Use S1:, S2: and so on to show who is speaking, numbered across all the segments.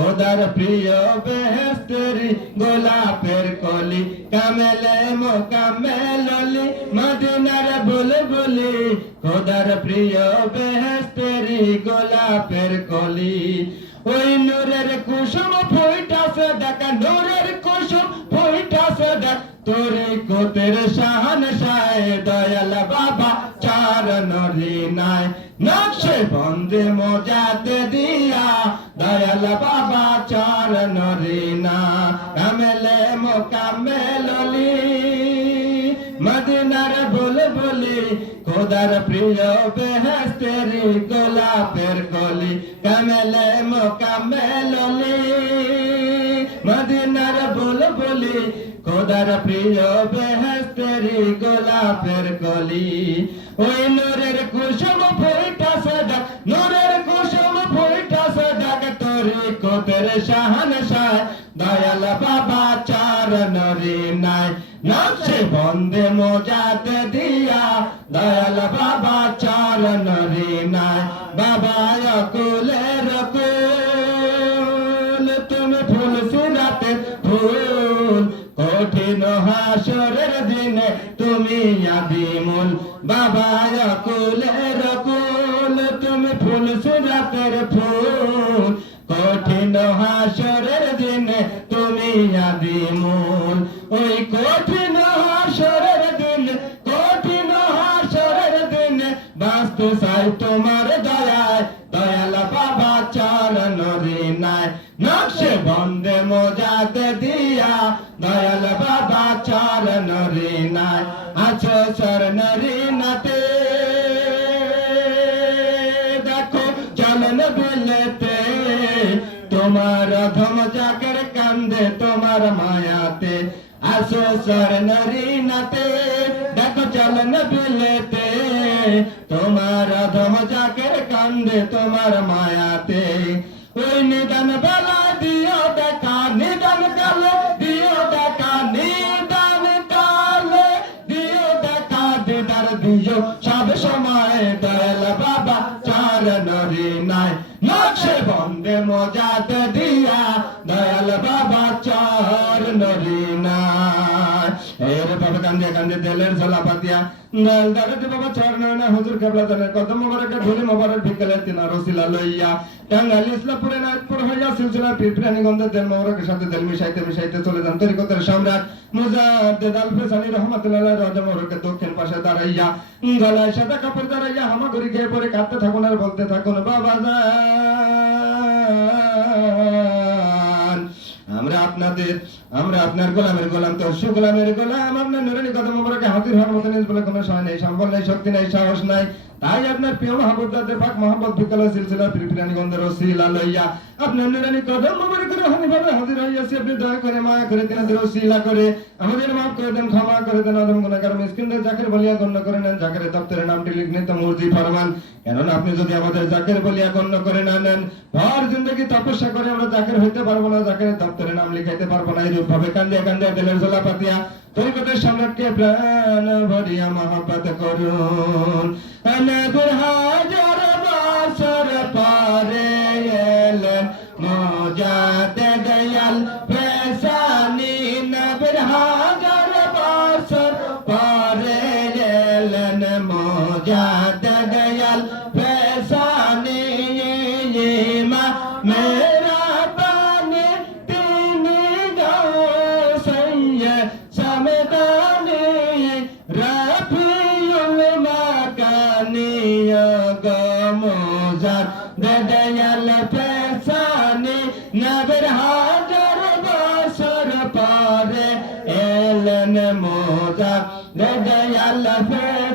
S1: খোদার প্রিয় বেহেস্তেরি গোলাপের কলি, কামেলে মোকামেলি মদিনার বুলবুলি। খোদার প্রিয় বেহেস্তেরি গোলাপের কলি। ওই নূরের কুসুম ফুইটাছে দেখা নূরের কুসুম ফুইটাছে দেখ তোরে কোতের শাহান শায় দয়াল বাবা চার নরি না, কামেলে মোকামেলি মদিনার বুলবুলি, খোদার প্রিয় বেহেস্তেরি গোলাপের গলি। কামেলে মোকামেলি মদিনার বুলবুলি, খোদার প্রিয় বেহেস্তেরি গোলাপের গলি। ওই নূরের কুসুম ফুইটা সদা নূরের কোতের শাহনশায় শাহ দয়াল বাবা চরণ রে নাই নকশে বন্দে মোজাতে দিয়া, দয়াল বাবা চার বন্দে মজাতে দিয়া, দয়াল বাবা চরণ রে নাই আছো চরণ রে নাতে দেখো চলন বিলেতে, তোমার ধম জাগর কান্দে, তোমার মায়াতে আসো সরনরি নাতে দেখো চলন বিলেতে, তোমার ধম জাগর কান্দে, তোমার মায়াতে। ওই নিদান বেলা সব সময় দয়াল বাবা চার নরে নাই। নকশে বন্দে মজাত কান্দে দিলের ঝোলা পাতিয়া দয়াল দাঁড়াতে বাবা চার নরি না হুজুর কেবলা জানের কদম মোবারকে ধুলি মোবারক ভিকলে তিনা রসিলা লইয়া। টাঙ্গাইল ইসলামপুরে নাইতপুর হইয়া সিলসিলা পিরপিরানি গন্ধে দেল মোবারকের সাথে দেল মিশাইতে মিশাইতে চলে যান তরিকতের সম্রাট। মুজাদ্দেদ আল ফেসানি রহমাতুল্লাহ রাজা মোবারকের দক্ষিণ পাশে দাঁড়াইয়া। গলায় সাদা কাপড় দাঁড়াইয়া হামাগুড়ি খেয়ে পরে কাঁদতে থাকুন আর বলতে থাকুন, বাবা যান আমরা আপনাদের, আমরা আপনার গোলামের গোলাম তো গোলামের গোলাম, আপনার নুরানি কথা মোবারকে হাজির হওয়ার মতো নেই বলে কোনো সময় নেই, সম্বল নেই, শক্তি নেই, সাহস নাই। তাই আপনার প্রিয় মহাবুদ্দাদের পাক মোহাম্মদ বিকাল সিলসিলা পিরপিরানি গন্ধের ওসিলা লইয়া আপনার নুরানি কদম মোবারকের রহনি ভাবে হাজির হইয়াছি। আপনি দয়া করে মায়া করে তেনাদের ওসিলা করে। আমাদের মাফ করে দেন, ক্ষমা করে দেন। আদম গুনাহগার মিসকিনদের জাকের বলিয়া গণ্য করে নেন। জাকের দপ্তরের নামটি লিখনে তো মুরজি ফরমান। কেননা আপনি যদি আমাদের জাকের বলিয়া গণ্য করে না নেন, ভর জিন্দগি তপস্যা করে আমরা জাকের হইতে পারব না। জাকের দপ্তরে নাম লিখাইতে পারব না। এইরূপ ভাবে কান্দিয়া কান্দিয়া দিলের ঝোলা পাতিয়া। তরিকতের সম্রাটকে প্রাণ ভরিয়া মহাপাত করুন। এলেন दे দয়াল পেশানি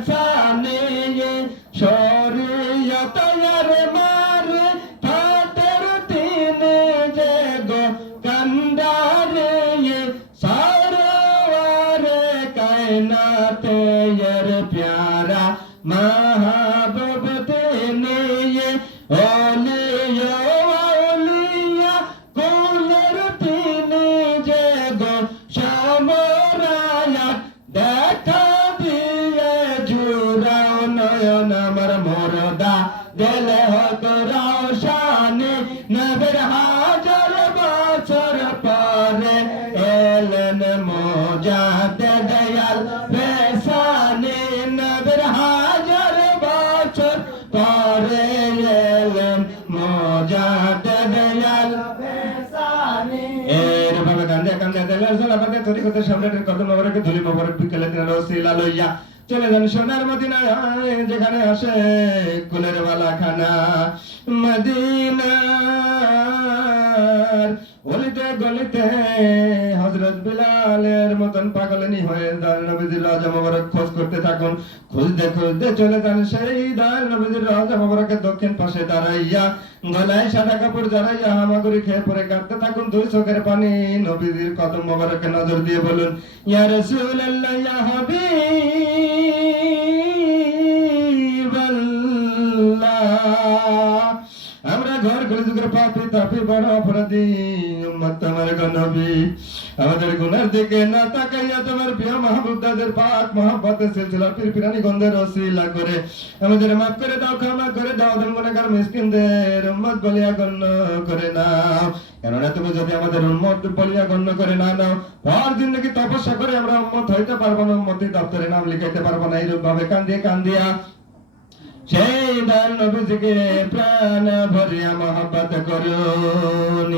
S1: তোর মোরদা দেলে হতো রওশানে। নবের হাজার বছর পরে এলেন মোজাতে দয়াল পেশানে নবের হাজার বছর পরে এলেন মোজাতে দয়াল এরভাবে কান্দে কান্দে দয়াল সালামাতে তরিকতের সম্রাটের কত মোবারকে ধুলি মোবারক বিকেলে তিনার ওসিলা লইয়া। চলে যান সোনার মদিনায়, যেখানে আসে কুলের বালা খানা মদিনার গলিতে গলিতে হজরত বিলালের মতন পাগলেনি হয়ে দাল নবীজির রাজা মোবারক খোঁজ করতে থাকুন। খুঁজতে খুঁজতে চলে যান সেই দাল নবীজির রাজা মোবারকের দক্ষিণ পাশে দাঁড়াইয়া। গলায় সাদা কাপড় জড়াইয়া হামাগুড়ি খেয়ে পরে কাটতে থাকুন। দুই চোখের পানি নবীজির কদম মোবারকে নজর দিয়ে বলুন, ইয়া রাসূলুল্লাহ, ইয়া হাবিবাল্লাহ বড় অপরাধী উম্মত তোমার গো নবী আমাদের গুনার দিকে না তাকাইয়া তোমার প্রিয় মাহবুব পাক করে আমাদের মাফ করে দাও ক্ষমা করে দাও মিসকিনদের উম্মত বলিয়া গণ্য করে কেননা তুমি যদি আমাদের উম্মত বলিয়া গণ্য করে না নাও পর দিন নাকি তপস্যা করে আমরা উম্মত হইতে পারব না উম্মতি দপ্তরে নাম লিখাইতে পারব না এইরূপ ভাবে কান্দিয়ে কান্দিয়া সেই দান নবীজিকে প্রাণ ভরিয়া মহব্বত করুন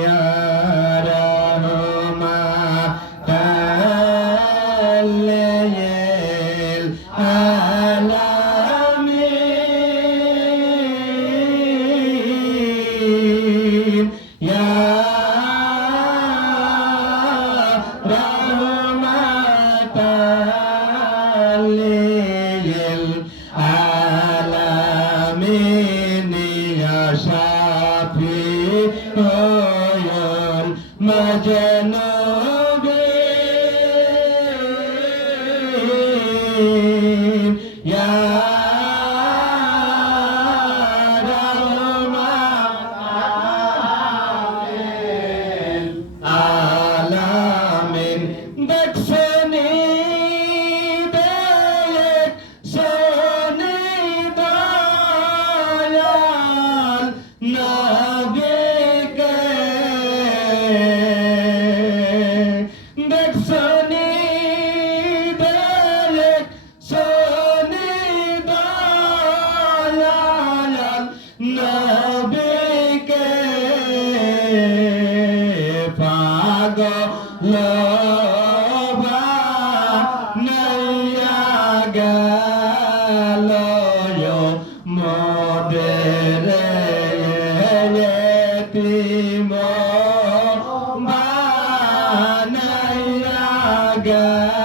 S1: god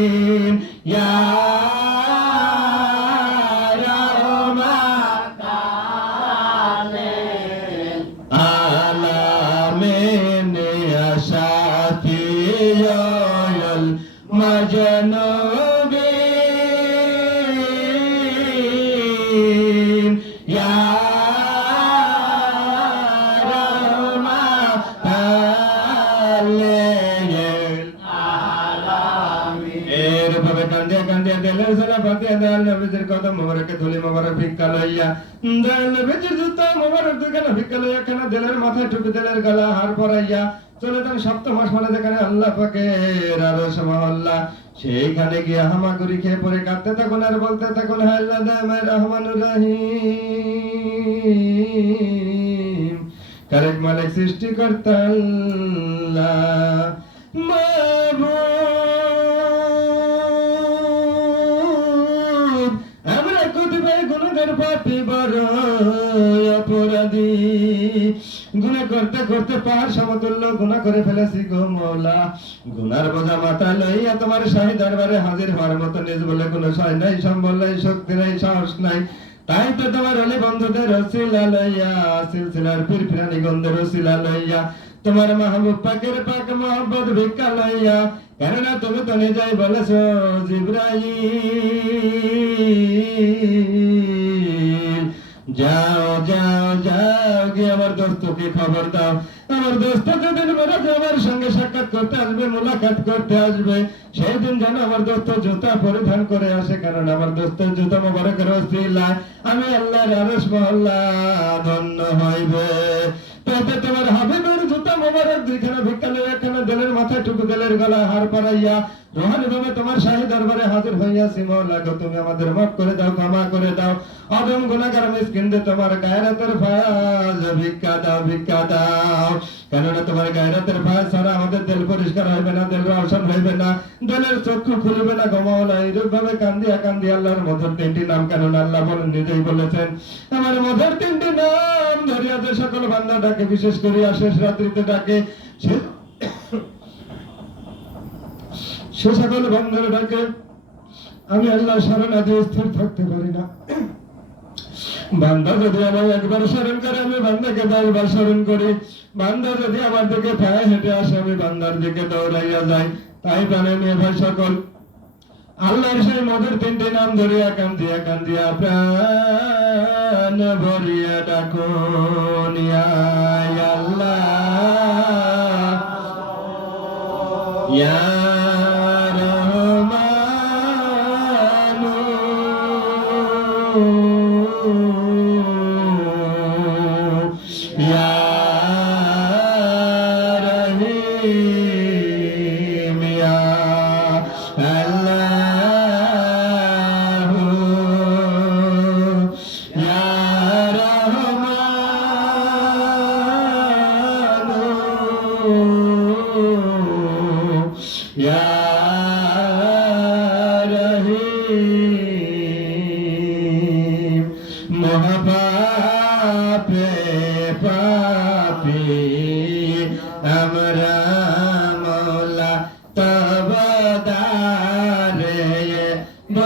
S1: আলামিন ইয়া মোবারকে ধুলি মোবারক ভিক্ষা লইয়া। দেয়াল নবীজির জুতা, মোবারক দুখানা ভিক্ষা লইয়া খানা দেলের মাথায় টুপি দেলের গলা হার পরাইয়া চলে যান সপ্তম মাস মানে যেখানে আল্লাহ পাকের আরশ মহল্লা। সেইখানে গিয়ে হামাগুড়ি খেয়ে পরে কাঁদতে থাকুন আর বলতে থাকুন আল্লাহ দামায় রহমানুর রহিম। কারেক মালিক সৃষ্টিকর্তা আল্লাহ। পাপি বড় অপরাধী। গুণা করতে করতে পাহাড় সমতুল্য গুণা করে ফেলেছি গো মৌলা। গুনার বোঝা মাথায় লইয়া তোমার শাহী দরবারে হাজির হওয়ার মতো নিজ বলে কোনো সয় নাই, সম্বল নাই, শক্তি নাই, সাহস নাই। তাই তো তোমার অলি বন্ধুদের রসিলা লইয়া, সিলসিলার পীর ফিরানি গন্ধ রসিলা লইয়া, তোমার মাহবুব পাকের পাক মোহাম্মদ ভিক্ষা লইয়া, কেননা তুমি তো নিজেই বলেছ জিব্রাইল। যাও যাও যাও, গিয়ে আমার দোস্তকে খবর দাও। আমার দোস্ত যেদিন মেরে আমার সঙ্গে সাক্ষাৎ করতে আসবে, মোলাকাত করতে আসবে সেই দিন যেন আমার দোস্ত জুতা পরিধান করে আসে, কারণ আমার দোস্তের জুতা মোবারকের ওসিলায় আমি আল্লাহর আরশ মহল্লা, ধন্য হইবে। তাতে তোমার হাবিবের জুতা মোবারক দুইখানা ভিক্ষালে একখানা দেলের মাথায় টুকু দেলের গলায় হার পরাইয়া রোহানি ভাবে তোমার শাহী দরবারে হাজির হইয়াছি তুমি আমাদের মাফ করে দাও, ক্ষমা করে দাও। তোমার গায়রাতের ফাজ ভিক্ষা দাও দাও। কেননা তোমার গায়রাতের ফাজ ছাড়া আমাদের দিল পরিষ্কার হইবে না দিল রওশন হইবে না, দিলের চক্ষু খুলবে না এইরূপ ভাবে কান্দিয়া কান্দি আল্লাহর মধুর তিনটি নাম, কেননা আল্লাহ বলেন, নিজেই বলেছেন, আমার মধুর তিনটি নাম ধরিয়া যে সকল বান্দা ডাকে, বিশেষ করিয়া শেষ রাত্রিতে ডাকে। সে সকল বান্দার ডাকে আমি আল্লাহ শরণাদি স্থির থাকতে পারি না। বান্দা যদি আমায় একবার স্মরণ করে, আমি বান্দাকে দশবার স্মরণ করি। বান্দা যদি আমার দিকে পায়ে হেঁটে আসে, আমি বান্দার দিকে দৌড়াইয়া যাই। তাই প্রাণে মেয়ে ভাই সকল। আল্লাহর সেই মধুর তিনটি নাম ধরিয়া কান্দিয়া কান্দিয়া, প্রাণ ভরিয়া ইয়া আল্লাহ। ইয়া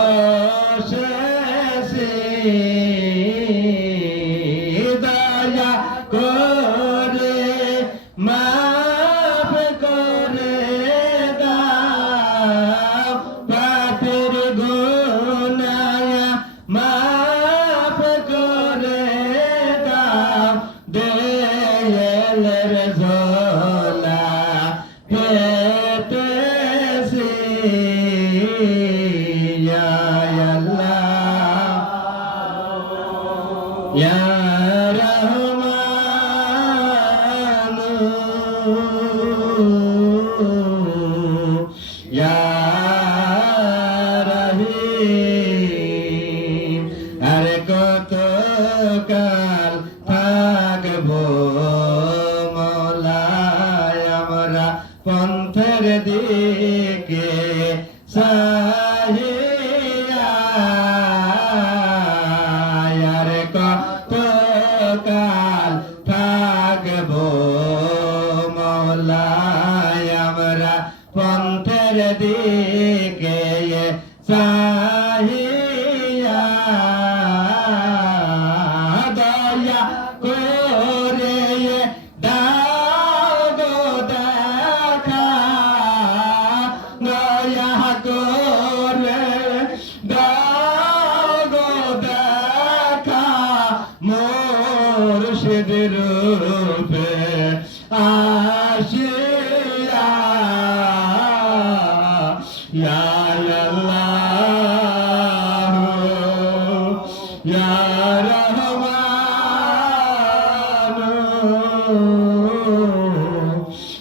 S1: বসেছি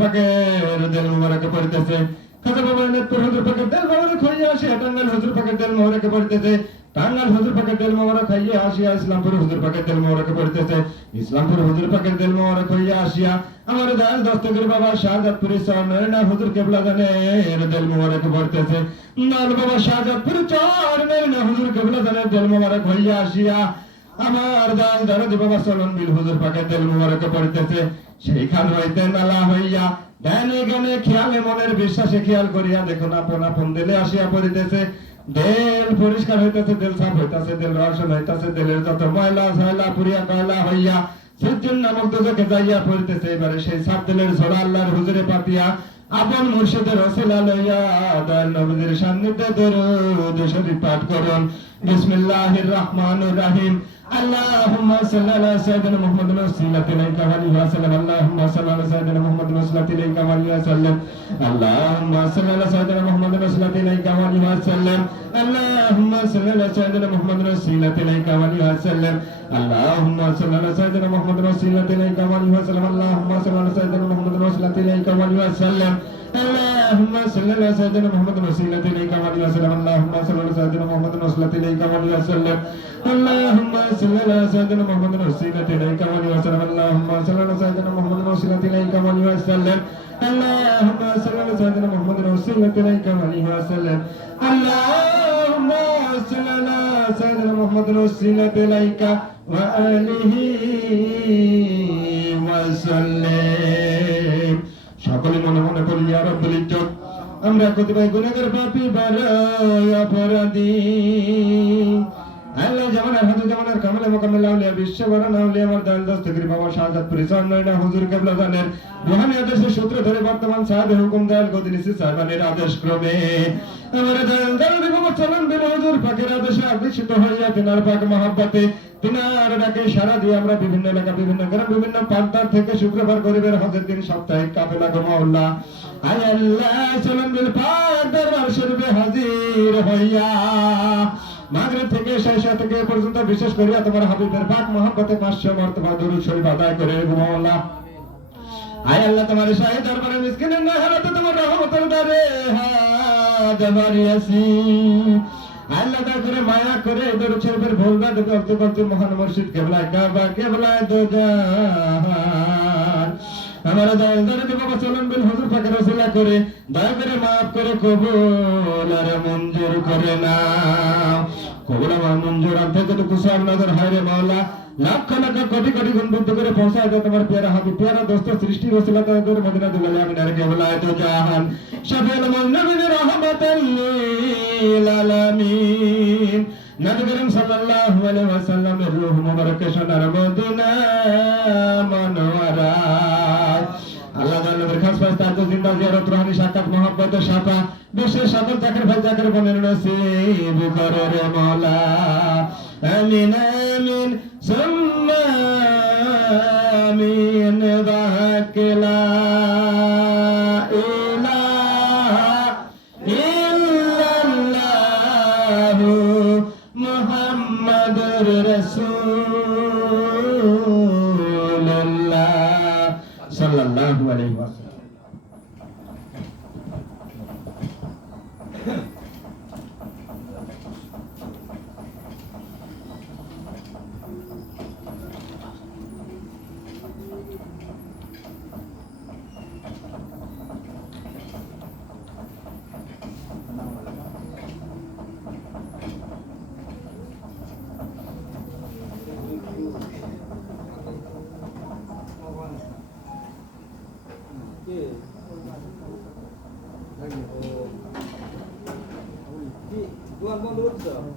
S1: পাকের দিল পাকের দিল আসিয়া পাকের দিল পাকের দিল ইসলামপুর হুজুর পাকের দিল মোবারকে পড়িতেছে। পাকের দিল আসিয়া আমার দয়াল দস্তগীর বাবা শাহজাদপুরি চরনা হুজুর কেবলা জানের দিল মোবারকে পড়িতেছে। দয়াল বাবা শাহজাদপুরি চরনা হুজুর কেবলা জানের দিল মোবারক হইয়া আসিয়া আমার দাল দরদ বাবা চলন বিল হুজুর পাকে তেল মুবারকে পড়িতেছে। সেইখান হইতে নালা হইয়া জ্ঞানে জ্ঞানে খেয়ালে মনের বিশ্বাসে খেয়াল করিয়া দেখুন আপন আপন দিলে আসিয়া পড়িতেছে। দেল পরিষ্কার হইতেছে, দেল সাফ হইতাছে, দেল রসন হইতাছে, দেলের যত ময়লা ছয়লা পুরিয়া কয়লা হইয়া সিদ্দিন নামক দুজকে যাইয়া পড়িতেছে। এবারে সেই সাত দিলের ঝোড়া আল্লাহর হুজুরে পাতিয়া, আপন মুর্শিদের রসিলা লইয়া দয়াল নবীর সান্নিধ্যে দরুদ শরীফ পাঠ করুন। বিসমিল্লাহির রহমানির রহিম। اللهم صل على سيدنا محمد وسيلة إليك وعليه وسلم اللهم صل على سيدنا محمد وسيلة إليك وعليه وسلم اللهم صل على سيدنا محمد وسيلة إليك وعليه وسلم اللهم صل على سيدنا محمد وسيلة إليك وعليه وسلم اللهم صل على سيدنا محمد وسيلة إليك وعليه وسلم اللهم صل على سيدنا محمد وسيلة إليك وعليه وسلم اللهم صل على سيدنا محمد وسيلة إليك وعليه وسلم اللهم صل على سيدنا محمد وسيلة إليك وعليه وسلم اللهم صل على سيدنا محمد وسيلة إليك وعليه وسلم اللهم صل على سيدنا محمد وسيلة إليك وعليه وسلم اللهم صل على سيدنا محمد وسيلة إليك وعليه وسلم اللهم صل على سيدنا محمد وسيلة إليك وآله وسلم সকলে মনে মনে করি ইয়া রব্বুল ইজ্জত। আমরা কতিপয় গুণাগার পাপি বাড়াই অপরাধী সূত্র ধরে বর্তমান সাহেব হুকুম দয়াল গদিনিসি সাহেবানের আদেশ ক্রমে। সারা দিয়ে আমরা বিভিন্ন এলাকা, বিভিন্ন গ্রাম শুক্রবার গরিবের হজের দিন সাপ্তাহিক কাফেলা গমাউল্লাহ হাজির হইয়া। মাগরিব থেকে শেষা থেকে পর্যন্ত বিশেষ করিয়া তোমার হাবিবের পাক মহব্বতে পাঁচশো মর্তবা দরুদ শরীফ আদায় করে ঘুমাওয়াল্লাহ আয় আল্লাহ তোমার শাহী দরবারে মিসকিনের না হারাতে তোমার রহমতের দ্বারে হাত বাড়িয়েছি আল্লাহ দয়া করে মায়া করে দরুদ শরীফের ভুল বাদ করতে করতে মহান মুর্শিদ কেবলা কাবা কেবলা জাহান আমার দয়াল দরদি বাবা চলন বিল হুজুর পাকের ওসিলা করে দয়া করে মাফ করে কবুল আর মঞ্জুর করে না কবুল আমার মঞ্জুর আনতে যত কুসাব নজর, হায় রে মাওলা। লাখ লাখ কোটি কোটি গুণ বুদ্ধ করে পৌঁছায় দাও তোমার পেয়ারা হাবি। পেয়ারা দোস্ত সৃষ্টির ওসিলা তাদের মদিনা দুলালে আমি নারে কেবলা তো জাহান শাফিউল মুনবির রহমাতাল লিল আলামিন। নবী করিম সাল্লাল্লাহু আলাইহি ওয়াসাল্লামের রূহ মুবারক সোনার মদিনা মনোয়ারা। তাজ জিন্দা জিয়ারত রুহানি সাক্ষাৎ মহব্বত শাফা বিশ্বের সকল জাকের ভাই জাকের বনের নসিব করে রে মাওলা আমিন আমিন, সুম্মা, আমিন
S2: So.